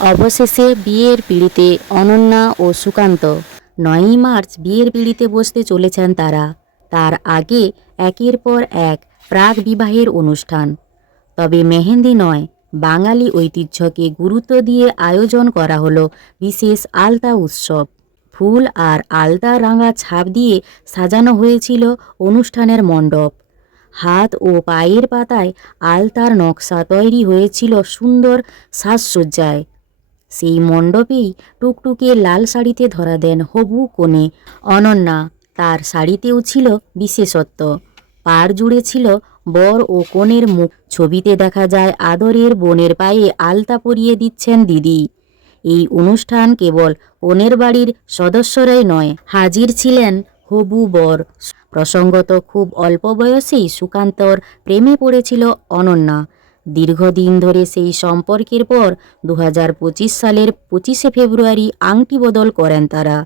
অবশেষে বিয়ের পিঁড়িতে অনন্যা ও সুকান্ত। ৯ই মার্চ বিয়ের পিঁড়িতে বসতে চলেছেন তারা। তার আগে একের পর এক প্রাক বিবাহের অনুষ্ঠান। তবে মেহেন্দি নয়, বাঙালি ঐতিহ্যকে গুরুত্ব দিয়ে আয়োজন করা হলো বিশেষ আলতা উৎসব। ফুল আর আলতা রাঙা ছাপ দিয়ে সাজানো হয়েছিল অনুষ্ঠানের মণ্ডপ। হাত ও পায়ের পাতায় আলতার নকশা তৈরি হয়েছিল সুন্দর সাজসজ্জায়। সেই মণ্ডপেই টুকটুকে লাল শাড়িতে ধরা দেন হবু কনে অনন্যা। তার শাড়িতেও ছিল বিশেষত্ব, পাড় জুড়ে ছিল বর ও কনের মুখ। ছবিতে দেখা যায় আদরের বোনের পায়ে আলতা পরিয়ে দিচ্ছেন দিদি। এই অনুষ্ঠান কেবল কনের বাড়ির সদস্যরাই নয়, হাজির ছিলেন হবু বর। প্রসঙ্গত খুব অল্প বয়সেই সুকান্তর প্রেমে পড়েছিল অনন্যা। দীর্ঘদিন ধরে সেই সম্পর্কের পর 2025 সালের 25শে ফেব্রুয়ারি আংটি বদল করেন তারা।